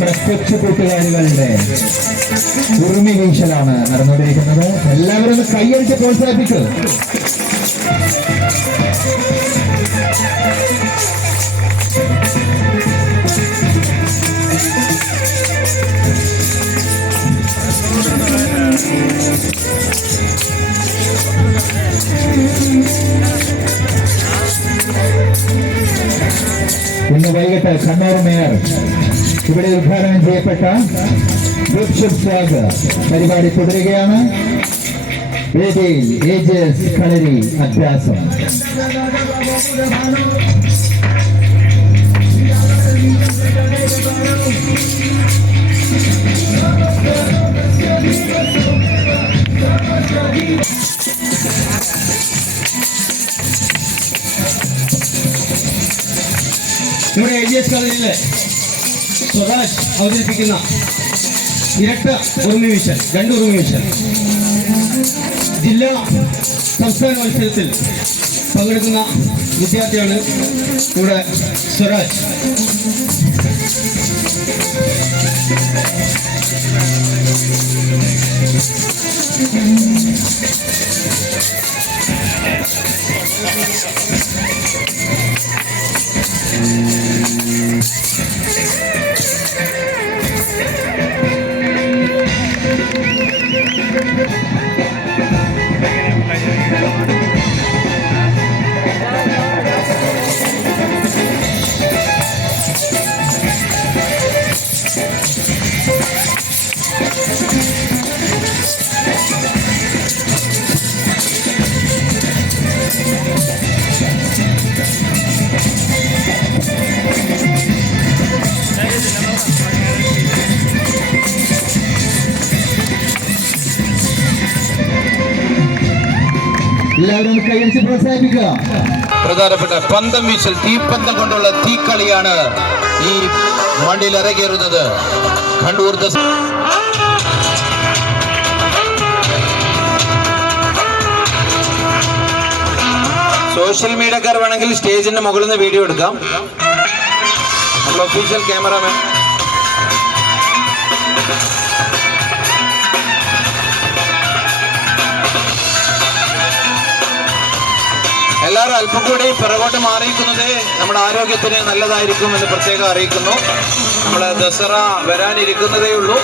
കൊച്ചു കൂട്ടുകാരികളുടെ ഉറുമി വീശലാണ് നടന്നുകൊണ്ടിരിക്കുന്നത്. എല്ലാവരും ഒന്ന് കൈയടിച്ച് പ്രോത്സാഹിപ്പിച്ചു. ഇന്ന് വൈകിട്ട് കണ്ണൂർ മേയർ ഇവിടെ ഉദ്ഘാടനം ചെയ്യപ്പെട്ട ഗ്രൂപ്പ് ഫ്ലാഗ് പരിപാടി തുടരുകയാണ്. വേദിയിൽ ഏജസ് കളരി അഭ്യാസം. ഇവിടെ ഏജസ് കളരിയിലെ സ്വരാജ് അവതരിപ്പിക്കുന്ന ഇരട്ട ഉറുമി വീശൽ, രണ്ട് ഉറുമി വീശൽ ജില്ലാ സംസ്ഥാന മത്സരത്തിൽ പങ്കെടുക്കുന്ന വിദ്യാർത്ഥിയാണ് ഇവിടെ സ്വരാജ്. എല്ലാവരും കൈയടിച്ച് പ്രോത്സാഹിപ്പിക്കുക. പ്രധാനപ്പെട്ട പന്തം വീശൽ, തീപ്പന്തം കൊണ്ടുള്ള തീക്കളിയാണ് ഈ മണ്ണിൽ ഇറങ്ങിയിരുന്നത്. കണ്ണൂർ സോഷ്യൽ മീഡിയക്കാർ വേണമെങ്കിൽ സ്റ്റേജിന്റെ മുകളിൽ നിന്ന് വീഡിയോ എടുക്കാം. നമ്മൾ ഒഫീഷ്യൽ ക്യാമറാമാൻ എല്ലാവരും അല്പം കൂടി പിറകോട്ട് മാറിയിരിക്കുന്നത് നമ്മുടെ ആരോഗ്യത്തിന് നല്ലതായിരിക്കും എന്ന് പ്രത്യേകം അറിയിക്കുന്നു. നമ്മൾ ദസറ വരാനിരിക്കുന്നതേ ഉള്ളൂ.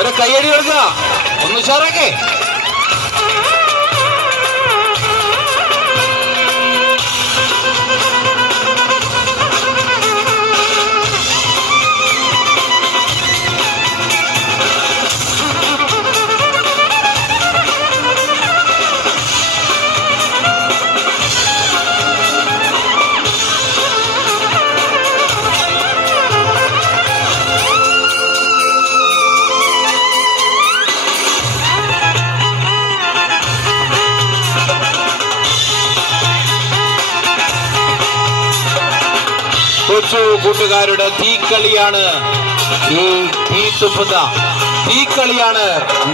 ഒരു കയ്യടി കൊടുക്കുക, ഒന്ന് ഉഷാറാക്കേ. കൊച്ചു കൂട്ടുകാരുടെ തീക്കളിയാണ് ഈ തീത്തുപ്പുത. തീക്കളിയാണ്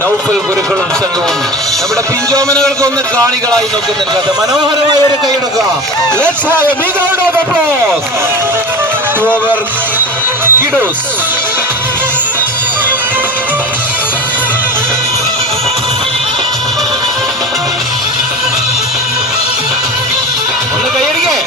നൗഫൽ ഗുരുക്കളും സംഘവും. നമ്മുടെ പിഞ്ചോമനകൾക്ക് ഒന്ന് കാണികളായി നോക്കുന്നുണ്ട്. മനോഹരമായ ഒരു കൈയെടുക്കുക. Let's have a big round of applause to our kiddos. ഒന്ന് കൈയടിക്കേ.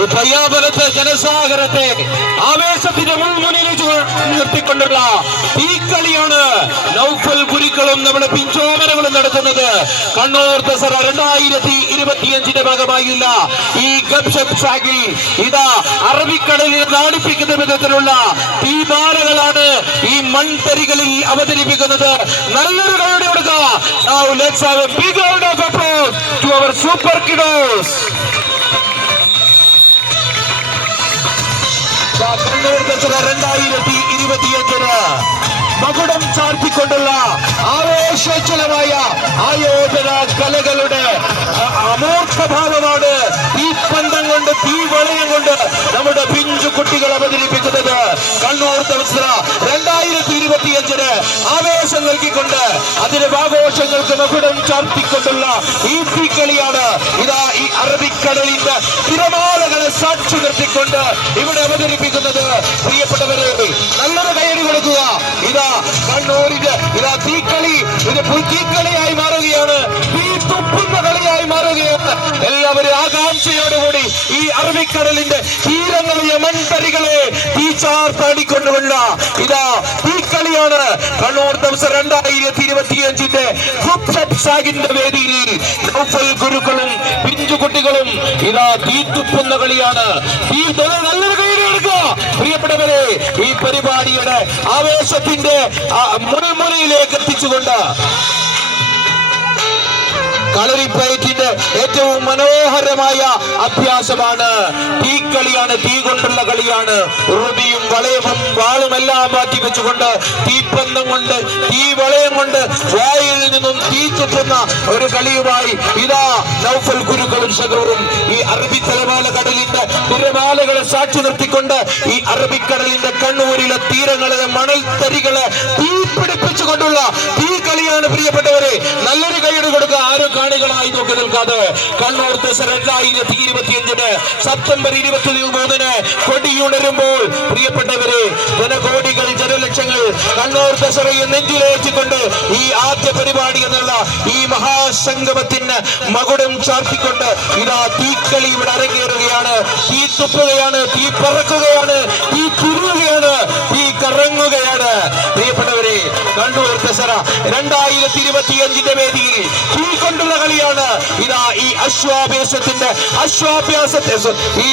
ഈ പയ്യാമ്പലത്തെ ജനസാഗരത്തെ ആവേശത്തിന്റെ മുൾമുനയിൽ നിർത്തിക്കൊണ്ടുള്ള ഈ കളിയാണ് നൗഫൽ ഗുരുക്കളും നമ്മുടെ പിഞ്ചോമനകളും നടത്തുന്നത്. കണ്ണൂർ ദസറ 2025 ഭാഗമായുള്ള ഈ ഗംഷപ് ഷാഗിൽ ഇതാ അറബിക്കടലിൽ നാടിപ്പിക്കുന്ന വിധത്തിലുള്ള തീപാലകളാണ് ഈ മൺതരികളിൽ അവതരിപ്പിക്കുന്നത്. നല്ലൊരു കൈയ്യടി കൊടുക്കുക. Now let's have a big round of applause to our super kiddos. Kannur Dussehra 2025 മകുടം ചാർത്തിക്കൊണ്ടുള്ള ആവേശോജ്വലമായ ആയോധന കലകളുടെ അമൂർത്തഭാവമാണ് ഈ പന്തം കൊണ്ട് തീ വളയം കൊണ്ട് നമ്മുടെ പിഞ്ചു കുട്ടികൾ അവതരിപ്പിക്കുന്നത്. കണ്ണൂർ ദസറ 2025 ആവേശം നൽകിക്കൊണ്ട് അതിന് ആഘോഷങ്ങൾക്ക് മകുടം ചാർത്തിക്കൊണ്ടുള്ള ഈ തീക്കളിയാണ് ഇതാ ഈ അറബിക്കടലിന്റെ തിരമാലകളെ സാക്ഷി നിർത്തിക്കൊണ്ട് ഇവിടെ അവതരിപ്പിക്കുന്നത്. പ്രിയപ്പെട്ടവരെ, നല്ലൊരു കൈയടി കൊടുക്കുക. ഇതാ കണ്ണൂരിന്റെ ഇതാ തീക്കളി, ഇത് തീക്കളിയായി മാറുകയാണ്, തീ തുപ്പുന്ന കളിയായി മാറുകയാണ്. എല്ലാവരും ആകാംക്ഷയോടുകൂടി ഈ അറബിക്കടലിന്റെ തീരങ്ങളിലെ മൺതരികളെ തീച്ചാർത്താടിക്കൊണ്ടുള്ള ഇതാ തീക്കളിയാണ് കണ്ണൂർ ദസറ 2025 ഗംഷപ് ഷാഗിന്റെ വേദിയിൽ നൗഫൽ ഗുരുക്കളും പിഞ്ചുകുട്ടികളും ഇതാ തീ തുപ്പുന്ന കളിയാണ്. ഈ നല്ലൊരു കൈയ്യടി കൊടുക്കുക. പ്രിയപ്പെട്ടവരെ, ഈ പരിപാടിയുടെ ആവേശത്തിന്റെ മുൾമുനയിലേക്ക് എത്തിച്ചുകൊണ്ട് കളരിപ്പയറ്റിന്റെ ഏറ്റവും മനോഹരമായ അഭ്യാസമാണ് തീക്കളിയാണ്. തീ കൊണ്ടുള്ള കളിയാണ്. ഉറുതിയും വളയവും വാളും എല്ലാം മാറ്റി വെച്ചുകൊണ്ട് തീപ്പന്തം കൊണ്ട് തീ വളയം കൊണ്ട് വായിൽ നിന്നും തീ തുപ്പുന്ന ഒരു കളിയുമായി ഇതാ നൗഫൽ ഗുരുക്കളും ശകറും ഈ അറബി തലമാല കടലിന്റെ തിരമാലകളെ സാക്ഷി നിർത്തിക്കൊണ്ട് ഈ അറബിക്കടലിന്റെ കണ്ണൂരിലെ തീരങ്ങളെ മണൽ തരികളെ തീ പിടിപ്പിച്ചുകൊണ്ടുള്ള തീ കളിയാണ്. പ്രിയപ്പെട്ടവരെ, നല്ലൊരു കൈയ്യടി കൊടുക്കുക. ആരും കാണികളായി നോക്കി നിൽക്കാതെ കണ്ണൂർ ദസറ 2025 സെപ്റ്റംബർ 23 കൊടിയുണരുമ്പോൾ പ്രിയപ്പെട്ടവരെ, ജനകോടികൾ ജനലക്ഷങ്ങൾ കണ്ണൂർ ദസറയെ നെഞ്ചിലേറ്റിക്കൊണ്ട് ഈ ആദ്യ പരിപാടി എന്നുള്ള ഈ മഹാസംഗമത്തിന് മകുടം ചാർത്തിക്കൊണ്ട് ഇതാ തീക്കളി ഇവിടെ അരങ്ങേറുകയാണ്. തീ തുപ്പുകയാണ്, തീ പറക്കുകയാണ്, തീ തിരുവുകയാണ്, തീ കറങ്ങുകയാണ്. പ്രിയപ്പെട്ടവരെ, കണ്ണൂർ ദസറ 2025 വേദിയിൽ തീ കൊണ്ടുള്ള കളിയാണ്. ഇതാ ഈ അശ്വാഭ്യാസത്തെ ഈ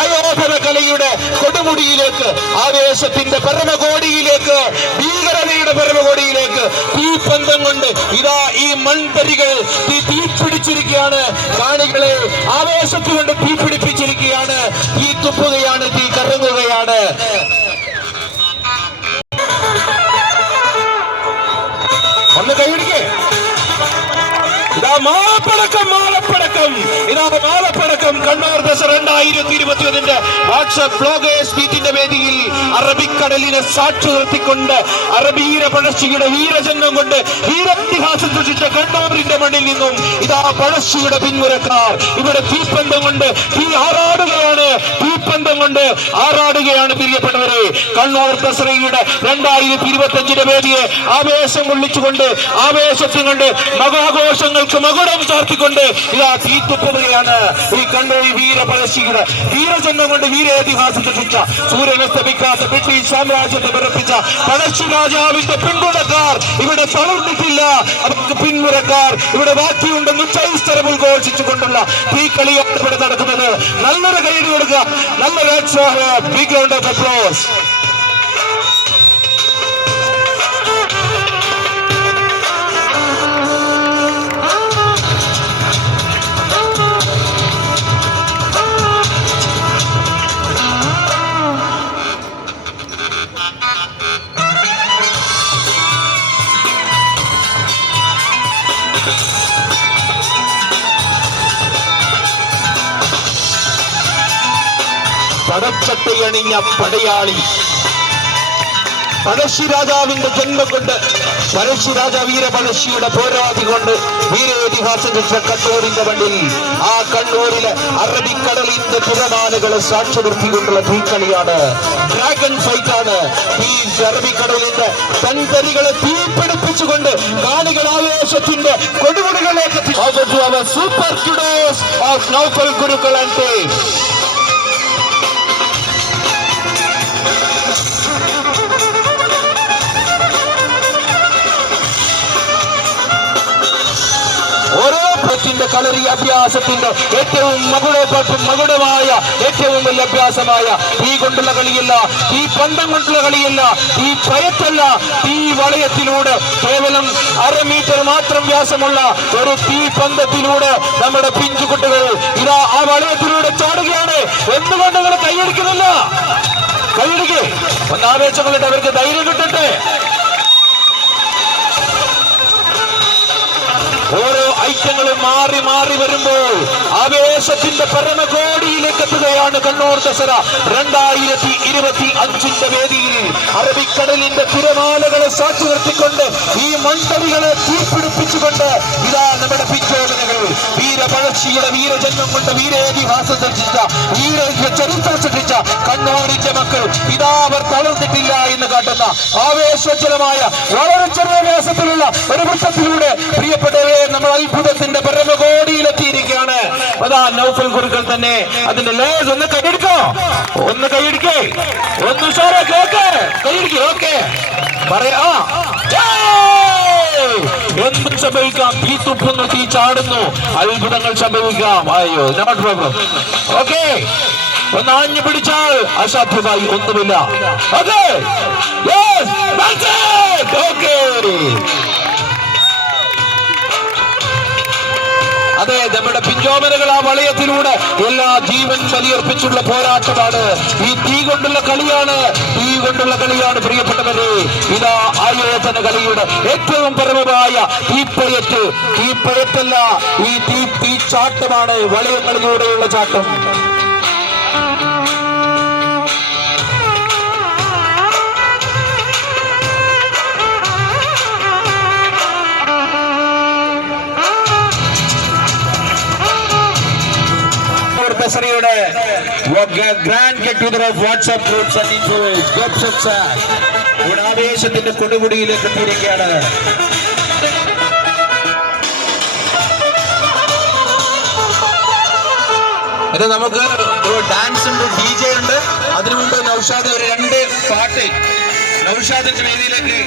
ആയോധന കലയുടെ കൊടുമുടിയിലേക്ക്, ആവേശത്തിന്റെ പരമകോടിയിലേക്ക്, ഭീകരതയുടെ പരമകോടിയിലേക്ക് ഈ പന്തം കൊണ്ട് ഇതാ ഈ മൺതരികൾ തീ പിടിച്ചിരിക്കുകയാണ്. കാണികളെ ആവേശത്തിൽ കൊണ്ട് തീ പിടിപ്പിച്ചിരിക്കുകയാണ്. തീ തുപ്പുകയാണ്, തീ കറങ്ങുകയാണ്. ഒന്ന് കൈയിടിക്കേ. ഇതാ മാലപ്പടക്കം കണ്ണൂർ ദസറ 2021 വാട്സ്ആപ്പ് ബ്ലോഗേഴ്സ് മീറ്റിന്റെ വേദിയിൽ അറബിക്കടലിനെ സാക്ഷി നിർത്തിക്കൊണ്ട് അറബീര പഴശ്ശിയുടെ വീരജന്മം കൊണ്ട് വീരതിഹാസം സൃഷ്ടിച്ച കണ്ണൂരിന്റെ മണ്ണിൽ നിന്നും ഇതാ പഴശ്ശിയുടെ പിന്മുറക്കാർ ഇവിടെ തീപ്പന്തം കൊണ്ട് തീപ്പന്തം കൊണ്ട് ആറാടുകയാണ്. പ്രിയപ്പെട്ടവരെ, കണ്ണൂർ ദസറയുടെ 2025 വേദിയെ ആവേശം കൊള്ളിച്ചുകൊണ്ട് ആവേശത്തിൽ കൊണ്ട് മഹാഘോഷങ്ങൾക്ക് മകുടം ചാർത്തിക്കൊണ്ട് ഇതാ തീത്തുപ്പുകയാണ്. ഈ കണ്ണൂർ വീര പഴശ്ശിയുടെ വീരജന്മം കൊണ്ട് വീരേതിഹാസം സൃഷ്ടിച്ച സൂര്യനസ്തമിക്കാത്ത ബ്രിട്ടീഷ് സാമ്രാജ്യത്തെ വിറപ്പിച്ച പഴശ്ശി രാജാവിന്റെ പിന്തുണക്കാർ ഇവിടെ തളർന്നിട്ടില്ല. അവർക്ക് പിന്മുറക്കാർ ഇവിടെ ബാക്കിയുണ്ടെന്ന് ഉച്ചൈസ്തരം ഉദ്ഘോഷിച്ചുകൊണ്ടുള്ള ഈ കളിയാണ് ഇവിടെ നടക്കുന്നത്. നല്ലൊരു കൈയ്യടി കൊടുക്കുക. നല്ലൊരു ബിഗ് റൗണ്ട് ഓഫ് അപ്ലോസ്. പടച്ചട്ടയണിഞ്ഞ പടയാളി പഴശ്ശി രാജാവിന്റെ ജന്മം കൊണ്ട് പഴശ്ശി രാജാ വീര പഴശ്ശിയുടെ പോരാതി കൊണ്ട് വീരേതിഹാസം രചിച്ച കണ്ണൂരിന്റെ മണ്ണിൽ ആ കണ്ണൂരിലെ അറബിക്കടലിന്റെ തിരമാലകളെ സാക്ഷി നിർത്തിക്കൊണ്ടുള്ള തീക്കളിയാണ്. ഡ്രാഗൺ ഫൈറ്റ് ആണ്. ഈ അറബിക്കടലിന്റെ തൻതരികളെ തീപിടിപ്പിച്ചുകൊണ്ട് കാണികൾ ആവേശത്തിന്റെ കൊടുമുടികളിലേക്ക് super kudos of Naufal Gurukkal and team. ആവേശത്തിന്റെ കളരി അഭ്യാസത്തിന്റെ ഏറ്റവും മകുടമായ ഏറ്റവും വലിയ അഭ്യാസമായ തീ കൊണ്ടുള്ള കളിയല്ല, ഈ പന്തം കൊണ്ടുള്ള കളിയല്ല, ഈ ഭയത്തല്ല, ഈ വളയത്തിലൂടെ കേവലം 1/2 മീറ്റർ മാത്രം വ്യാസമുള്ള ഒരു തീ പന്തത്തിലൂടെ നമ്മുടെ പിഞ്ചുകുട്ടികൾ ഇതാ ആ വളയത്തിലൂടെ ചാടുകയാണ്. എന്തുകൊണ്ട് നിങ്ങൾ കൈയടിക്കുന്നില്ല? കൈയടിക്കേ, ഒന്ന് ആവേശം കൊണ്ടിട്ട് അവർക്ക് ധൈര്യം കിട്ടട്ടെ. ഓരോ ഐറ്റങ്ങളും മാറി മാറി വരുമ്പോൾ ആവേശത്തിന്റെ പരമകോടിയിലേക്ക് എത്തുകയാണ് കണ്ണൂർ ദസറ 2025 വേദിയിൽ. അറബിക്കടലിന്റെ തിരമാലകളെ സാക്ഷി നിർത്തിക്കൊണ്ട് ഈ മൺതടികളെ തീപിടിപ്പിച്ചുകൊണ്ട് ഇതാ നമ്മുടെ പിഞ്ചോദനകൾ വീരപഴശ്ശിയുടെ വീരജന്മം കൊണ്ട് വീരേതിഹാസം സൃഷ്ടിച്ച ചരിത്രം സൃഷ്ടിച്ച കണ്ണൂരിന്റെ മക്കൾ ഇതാ അവർ തളർന്നിട്ടില്ല എന്ന് കാട്ടുന്ന ആവേശജലമായ വളരെ ചെറിയ വ്യാസത്തിലുള്ള ഒരു വൃത്തത്തിലൂടെ പ്രിയപ്പെട്ടവരെ നമ്മൾ അത്ഭുതത്തിന്റെ പരമകോടിയിലെത്തിയിരിക്കുകയാണ്. അതാ നൗഫൽ ഗുരുക്കൾ തന്നെ അതിന്റെ ലേസ് ഒന്ന് കൈയടിക്കോ, ഒന്ന് കൈയടിക്കേ, ഒന്ന് ഉഷാറെ കേക്ക് കൈയടിക്കേ. ഓക്കെ പറയാ, എന്തും സംഭവിക്കാം. തീ തുപ്പുന്നു, തീ ചാടുന്നു, അത്ഭുതങ്ങൾ സംഭവിക്കാം. അയ്യോ, നോട്ട് പ്രോബ്ലം. ഓക്കെ, ഒന്ന് ആഞ്ഞു പിടിച്ചാൽ അസാധ്യമായി ഒന്നുമില്ല. Okay, okay. അതെ, നമ്മുടെ പിഞ്ചോമനകൾ ആ വളയത്തിലൂടെ എല്ലാ ജീവൻ ബലിയർപ്പിച്ചുള്ള പോരാട്ടമാണ്. ഈ തീ കൊണ്ടുള്ള കളിയാണ്, തീ കൊണ്ടുള്ള കളിയാണ് പ്രിയപ്പെട്ടവരെ. ഇതാ ആയോധന കളിയുടെ ഏറ്റവും പരമമായ തീപ്പയറ്റല്ല, ഈ തീ ചാട്ടമാണ്, വളയങ്ങളിലൂടെയുള്ള ചാട്ടം. Grand get together of WhatsApp groups and influence ആവേശത്തിന്റെ കൊടുമുടിയിലേക്ക് എത്തിയിരിക്കുകയാണ്. ഇത് നമുക്ക് ഡാൻസ് ഉണ്ട്, DJ ഉണ്ട്. അതിനു മുമ്പ് നൗഷാദ് ഒരു 2 പാട്ട് നൗഷാദിന്റെ വേദിയിലേക്ക്